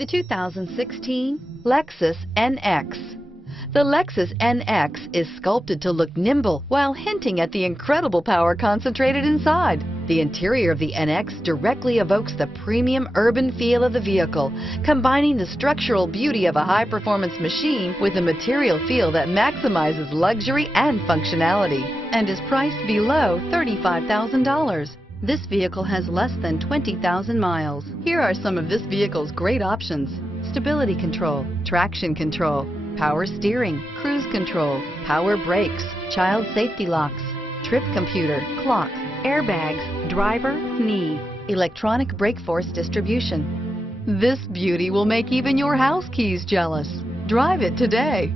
The 2016 Lexus NX. The Lexus NX is sculpted to look nimble while hinting at the incredible power concentrated inside. The interior of the NX directly evokes the premium urban feel of the vehicle, combining the structural beauty of a high-performance machine with a material feel that maximizes luxury and functionality, and is priced below $35,000. This vehicle has less than 20,000 miles. Here are some of this vehicle's great options: stability control, traction control, power steering, cruise control, power brakes, child safety locks, trip computer, clock, airbags, driver, knee, electronic brake force distribution. This beauty will make even your house keys jealous. Drive it today.